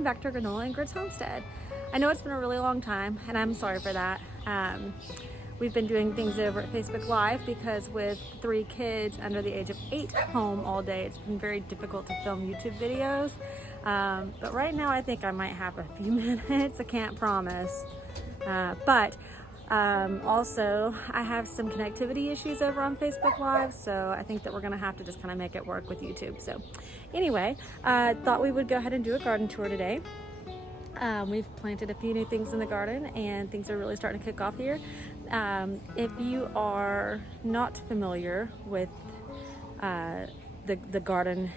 welcome back to Granola and Grits Homestead. I know it's been a really long time and I'm sorry for that. We've been doing things over at Facebook Live because with 3 kids under the age of 8 home all day, it's been very difficult to film YouTube videos. But right now I think I might have a few minutes, I can't promise. Also, I have some connectivity issues over on Facebook Live, so I think that we're gonna have to just kind of make it work with YouTube. So anyway, thought we would go ahead and do a garden tour today. We've planted a few new things in the garden and things are really starting to kick off here. If you are not familiar with the garden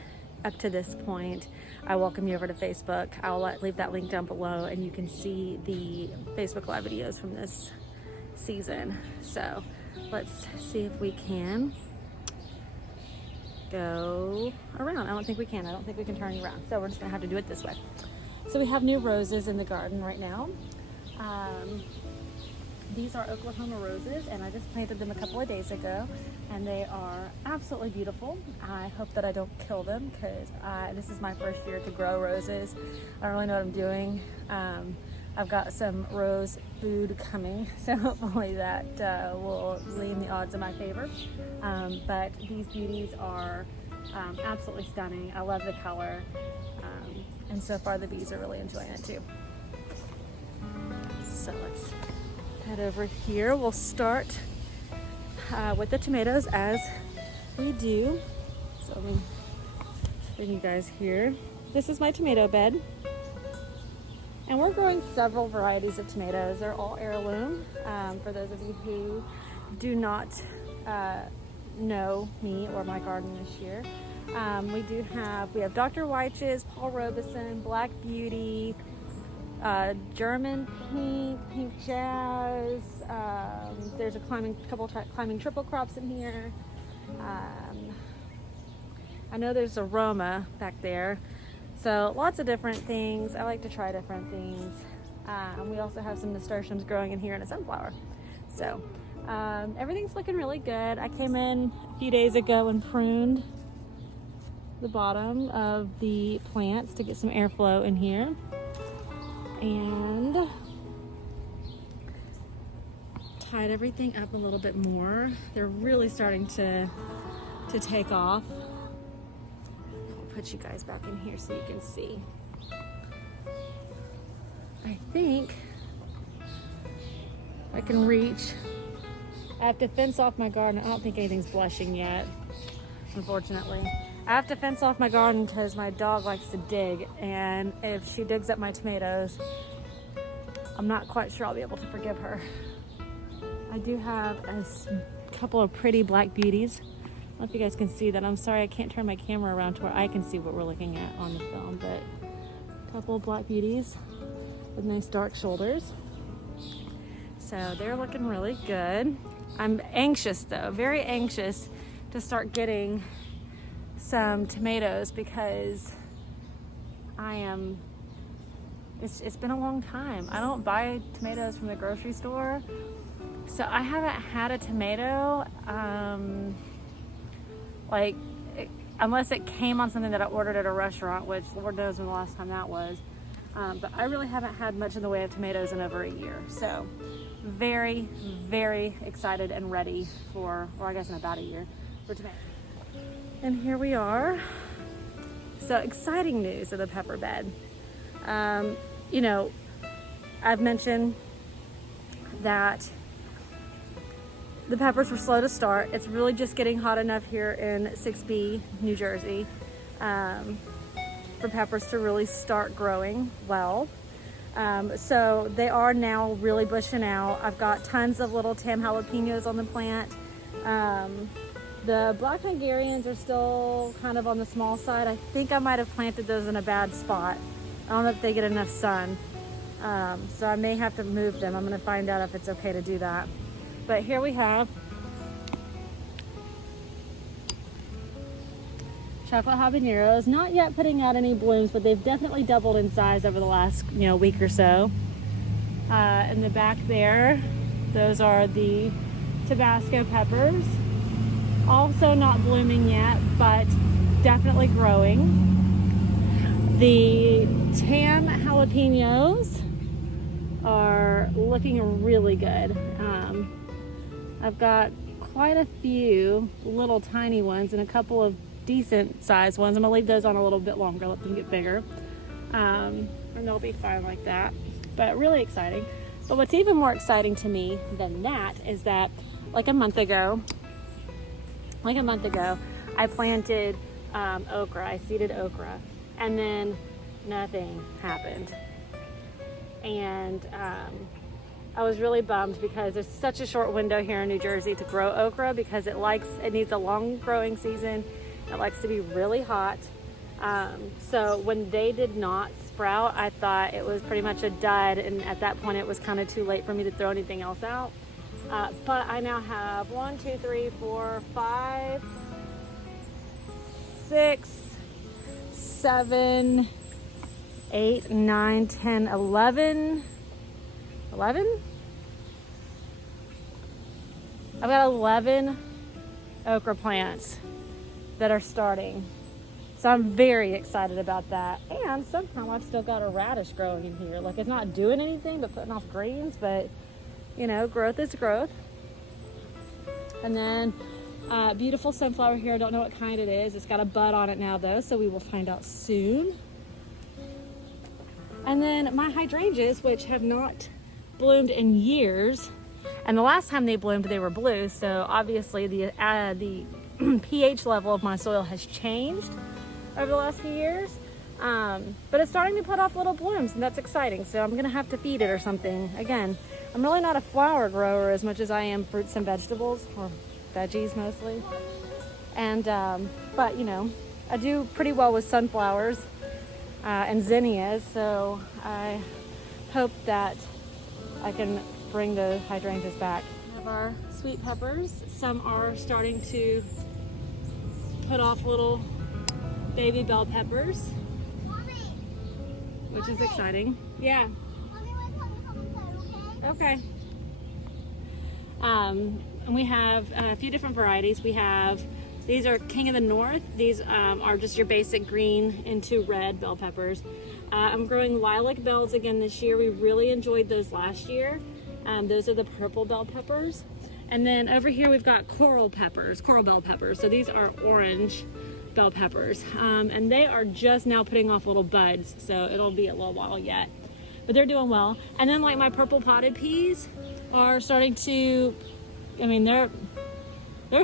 up to this point, I welcome you over to Facebook. I'll leave that link down below and you can see the Facebook Live videos from this season. So let's see if we can go around. I don't think we can turn you around, so we're just gonna have to do it this way. So we have new roses in the garden right now. These are Oklahoma roses and I just planted them a couple of days ago and they are absolutely beautiful. I hope that I don't kill them because this is my first year to grow roses. I don't really know what I'm doing. I've got some rose food coming, so hopefully that will lean the odds in my favor. But these beauties are absolutely stunning. I love the color, and so far the bees are really enjoying it too. So let's head over here. We'll start with the tomatoes as we do. So let me bring you guys here. This is my tomato bed. And we're growing several varieties of tomatoes. They're all heirloom. For those of you who do not know me or my garden this year, we have Dr. Weitch's, Paul Robeson, Black Beauty, German Pink, Pink Jazz. There's a couple climbing triple crops in here. I know there's a Roma back there. So lots of different things. I like to try different things. We also have some nasturtiums growing in here and a sunflower. So everything's looking really good. I came in a few days ago and pruned the bottom of the plants to get some airflow in here. And tied everything up a little bit more. They're really starting to take off. Put you guys back in here so you can see. I think I can reach. I have to fence off my garden. I don't think anything's blushing yet, unfortunately. I have to fence off my garden because my dog likes to dig, and if she digs up my tomatoes, I'm not quite sure I'll be able to forgive her. I do have a couple of pretty black beauties. I don't know if you guys can see that. I'm sorry I can't turn my camera around to where I can see what we're looking at on the film, but a couple of black beauties with nice dark shoulders. So they're looking really good. I'm anxious though, very anxious to start getting some tomatoes because it's been a long time. I don't buy tomatoes from the grocery store, so I haven't had a tomato unless it came on something that I ordered at a restaurant, which Lord knows when the last time that was. But I really haven't had much in the way of tomatoes in over a year. So very, very excited and ready for, or I guess in about a year, for tomatoes. And here we are. So exciting news of the pepper bed. You know, I've mentioned that the peppers were slow to start. It's really just getting hot enough here in 6B, New Jersey, for peppers to really start growing well. So they are now really bushing out. I've got tons of little Tam jalapenos on the plant. The black Hungarians are still kind of on the small side. I think I might have planted those in a bad spot. I don't know if they get enough sun. So I may have to move them. I'm gonna find out if it's okay to do that. But here we have chocolate habaneros, not yet putting out any blooms, but they've definitely doubled in size over the last week or so. In the back there, those are the Tabasco peppers. Also not blooming yet, but definitely growing. The tan jalapenos are looking really good. I've got quite a few little tiny ones and a couple of decent sized ones. I'm gonna leave those on a little bit longer, let them get bigger. And they'll be fine like that, but really exciting. But what's even more exciting to me than that is that like a month ago, I planted okra. I seeded okra, and then nothing happened. And I was really bummed because there's such a short window here in New Jersey to grow okra because it needs a long growing season. It likes to be really hot. So when they did not sprout, I thought it was pretty much a dud, and at that point it was kind of too late for me to throw anything else out. But I now have 1, 2, 3, 4, 5, 6, 7, 8, 9, 10, 11. 11? I've got 11 okra plants that are starting. So I'm very excited about that. And somehow I've still got a radish growing in here. Like, it's not doing anything but putting off greens, but you know, growth is growth. And then beautiful sunflower here. I don't know what kind it is. It's got a bud on it now though, so we will find out soon. And then my hydrangeas, which have not bloomed in years, and the last time they bloomed they were blue, so obviously the pH level of my soil has changed over the last few years, but it's starting to put off little blooms, and that's exciting. So I'm gonna have to feed it or something. Again, I'm really not a flower grower as much as I am fruits and vegetables, or veggies mostly. And but you know, I do pretty well with sunflowers and zinnias, so I hope that I can bring the hydrangeas back. We have our sweet peppers. Some are starting to put off little baby bell peppers, which is exciting. Yeah. Okay. And we have a few different varieties. These are King of the North. These are just your basic green into red bell peppers. I'm growing lilac bells again this year. We really enjoyed those last year. Those are the purple bell peppers. And then over here we've got coral bell peppers. So these are orange bell peppers. And they are just now putting off little buds, so it'll be a little while yet. But they're doing well. And then like my purple potted peas are starting to, I mean, they're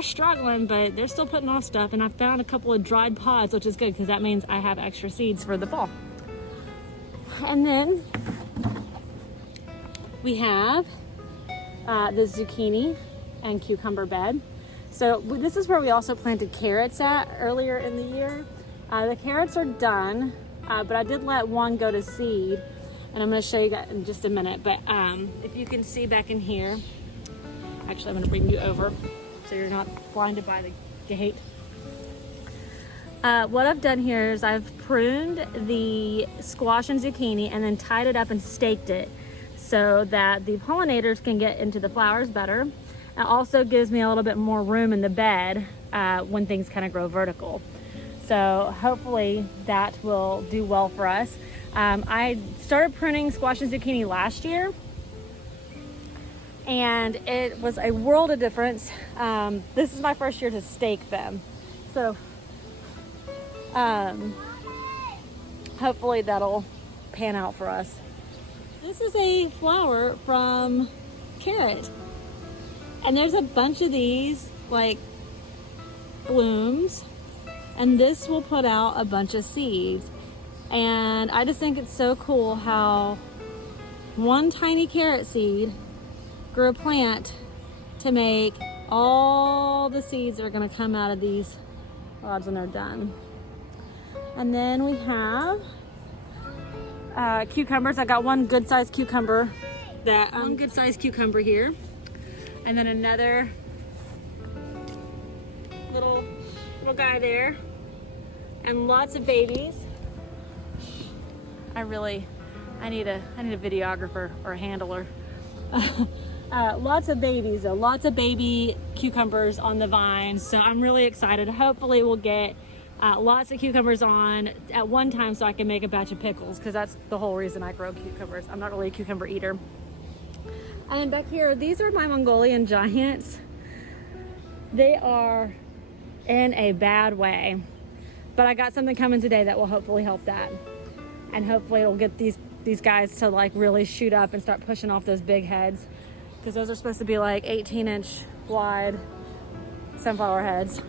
struggling, but they're still putting off stuff. And I found a couple of dried pods, which is good because that means I have extra seeds for the fall. And then we have the zucchini and cucumber bed. So this is where we also planted carrots at earlier in the year. The carrots are done, but I did let one go to seed, and I'm going to show you that in just a minute. But if you can see back in here, actually I'm going to bring you over so you're not blinded by the gate. What I've done here is I've pruned the squash and zucchini and then tied it up and staked it so that the pollinators can get into the flowers better. It also gives me a little bit more room in the bed when things kind of grow vertical. So hopefully that will do well for us. I started pruning squash and zucchini last year, and it was a world of difference. This is my first year to stake them. So hopefully that'll pan out for us. This is a flower from carrot, and there's a bunch of these like blooms, and this will put out a bunch of seeds. And I just think it's so cool how one tiny carrot seed grew a plant to make all the seeds that are going to come out of these rods when they're done. And then we have cucumbers. I got one good sized cucumber, one good sized cucumber here, and then another little guy there, and lots of babies. I need a videographer or a handler. Lots of babies, lots of baby cucumbers on the vines. So I'm really excited. Hopefully we'll get Lots of cucumbers on at one time so I can make a batch of pickles, because that's the whole reason I grow cucumbers. I'm not really a cucumber eater. And then back here, these are my Mongolian giants. They are in a bad way, but I got something coming today that will hopefully help that. And hopefully it'll get these guys to like really shoot up and start pushing off those big heads, because those are supposed to be like 18-inch wide sunflower heads.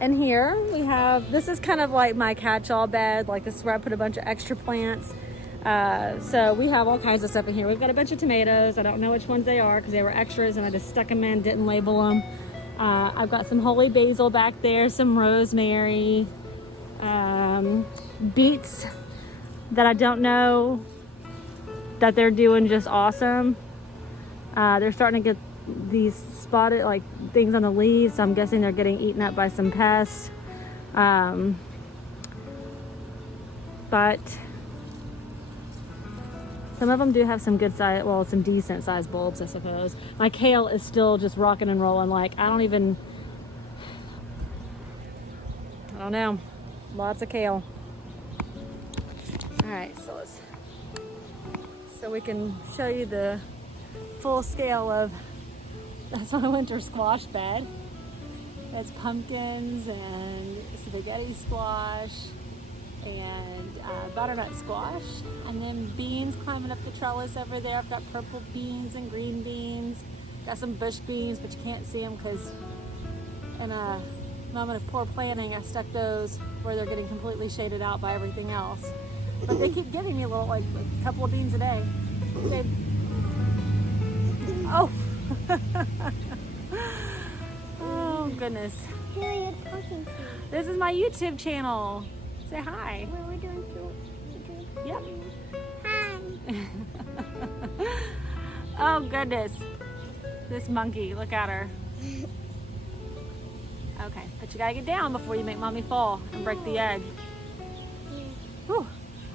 And here we have, this is kind of like my catch-all bed. Like this is where I put a bunch of extra plants. So we have all kinds of stuff in here. We've got a bunch of tomatoes. I don't know which ones they are because they were extras and I just stuck them in, didn't label them. I've got some holy basil back there, some rosemary, beets that I don't know that they're doing just awesome. They're starting to get these spotted like things on the leaves, so I'm guessing they're getting eaten up by some pests. But some of them do have some good size, well, some decent sized bulbs, I suppose. My kale is still just rocking and rolling. Like I don't know, lots of kale. All right, so we can show you the full scale of, that's my winter squash bed. It's pumpkins and spaghetti squash and butternut squash, and then beans climbing up the trellis over there. I've got purple beans and green beans. Got some bush beans, but you can't see them because in a moment of poor planning, I stuck those where they're getting completely shaded out by everything else. But they keep giving me a little, like a couple of beans a day. Oh. Oh goodness. Who are you talking to? This is my YouTube channel. Say hi. What we're doing to Yep. Hi. Oh goodness. This monkey, look at her. Okay, but you gotta get down before you make mommy fall and break the egg. Whew.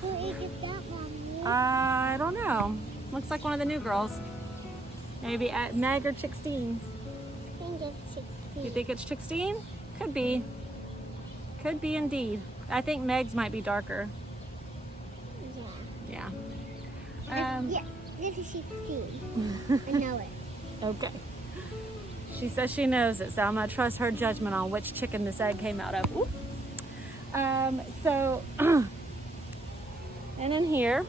Who is that, Mommy? I don't know. Looks like one of the new girls. Maybe at Meg or Chickstein. I think it's 16. You think it's Chickstein? Could be. Could be indeed. I think Meg's might be darker. Yeah. Yeah. Yeah, this is 16. I know it. Okay. She says she knows it, so I'm gonna trust her judgment on which chicken this egg came out of. Ooh. So, and in here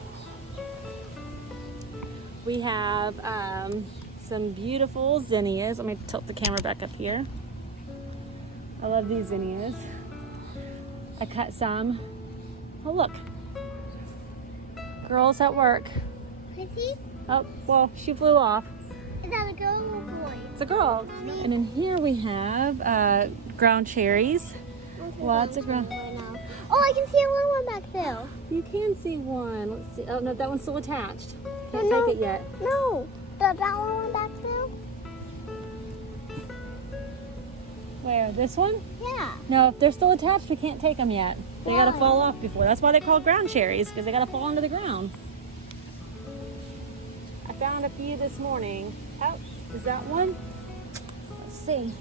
we have some beautiful zinnias. Let me tilt the camera back up here. I love these zinnias. I cut some. Oh look, girls at work. Is he? Oh, well, she flew off. Is that a girl or a boy? It's a girl. And in here we have ground cherries. Lots of ground. Right now. Oh, I can see a little one back there. You can see one. Let's see. Oh no, that one's still attached. Can't No, take it yet. No, that one back there? Where? This one? Yeah. No, if they're still attached, we can't take them yet. They gotta Why? fall off before. That's why they're called ground cherries, because they gotta fall into the ground. I found a few this morning. Oh, is that one? Let's see.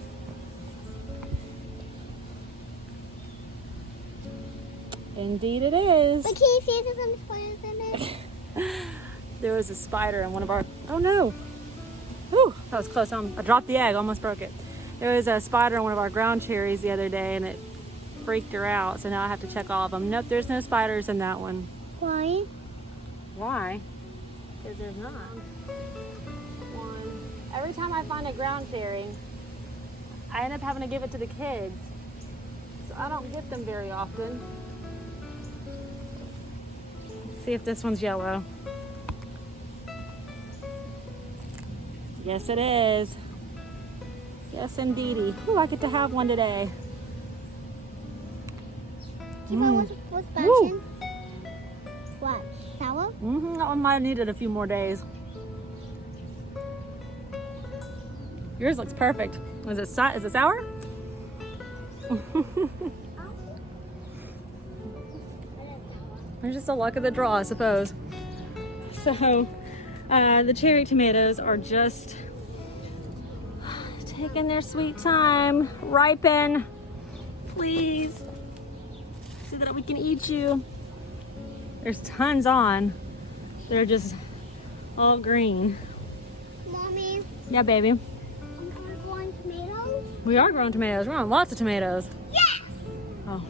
Indeed it is. But can you see there's some spiders in it? There was a spider in one of our, oh no. Whew, that was close. I dropped the egg, almost broke it. There was a spider in one of our ground cherries the other day and it freaked her out. So now I have to check all of them. Nope, there's no spiders in that one. Why? Why? Because there's not. One. Every time I find a ground cherry, I end up having to give it to the kids. So I don't get them very often. Let's see if this one's yellow. Yes, it is. Yes, indeedy. Ooh, I get to have one today. Do you know what's Woo. bashing? What? Sour? Mm-hmm. That one might have needed a few more days. Yours looks perfect. Is it sour? There's just the luck of the draw, I suppose. So, the cherry tomatoes are just taking their sweet time, ripen. please, so that we can eat you. There's tons on. They're just all green. Mommy, Yeah, baby. I'm growing tomatoes. We are growing tomatoes. We're growing lots of tomatoes. Yes! Oh.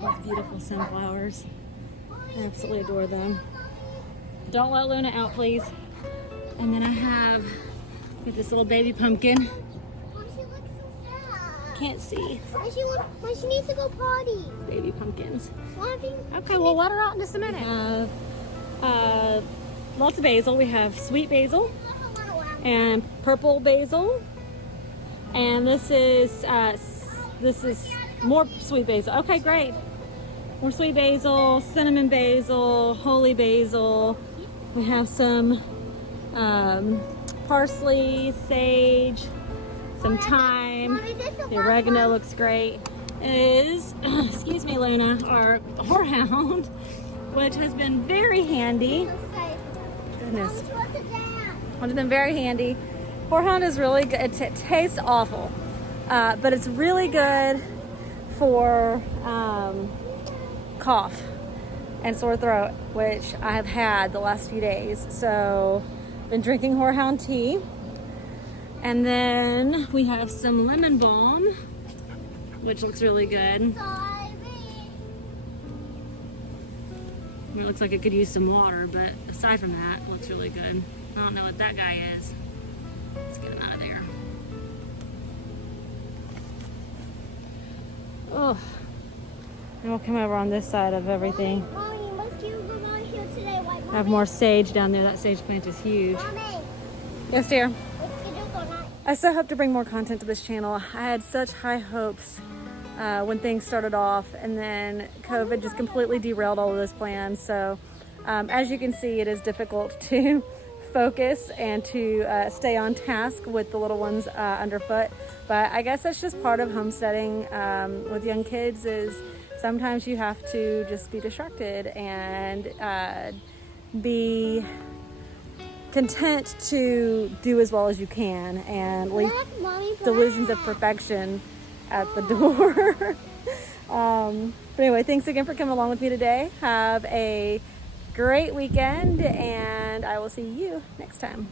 Those beautiful sunflowers. I absolutely adore them. Don't let Luna out, please. And then I have with this little baby pumpkin. Mom, she looks so sad. Can't see. Mom, she needs to go potty. Baby pumpkins. Mom, Okay, we'll let her out in just a minute. Lots of basil. We have sweet basil and purple basil. And this is more sweet basil. Okay, great. More sweet basil, cinnamon basil, holy basil. We have some parsley, sage, some thyme. Mommy, this is The oregano looks great. Is, excuse me, Luna, our horehound, which has been very handy. Goodness, it's been very handy. Horehound is really good. It tastes awful, but it's really good for cough and sore throat, which I have had the last few days. So, been drinking Horehound tea. And then we have some lemon balm, which looks really good. It looks like it could use some water, but aside from that, it looks really good. I don't know what that guy is. Let's get him out of there. Oh, and we'll come over on this side of everything. Mommy, let's do the one here today. Like, I have more sage down there. That sage plant is huge. Mommy, Yes, dear. let's get it or not. I so hope to bring more content to this channel. I had such high hopes when things started off, and then COVID just completely derailed all of those plans. So as you can see, it is difficult to focus and to stay on task with the little ones underfoot. But I guess that's just part of homesteading with young kids, is sometimes you have to just be distracted and be content to do as well as you can and leave delusions of perfection at the door. But anyway, thanks again for coming along with me today. Have a great weekend, and I will see you next time.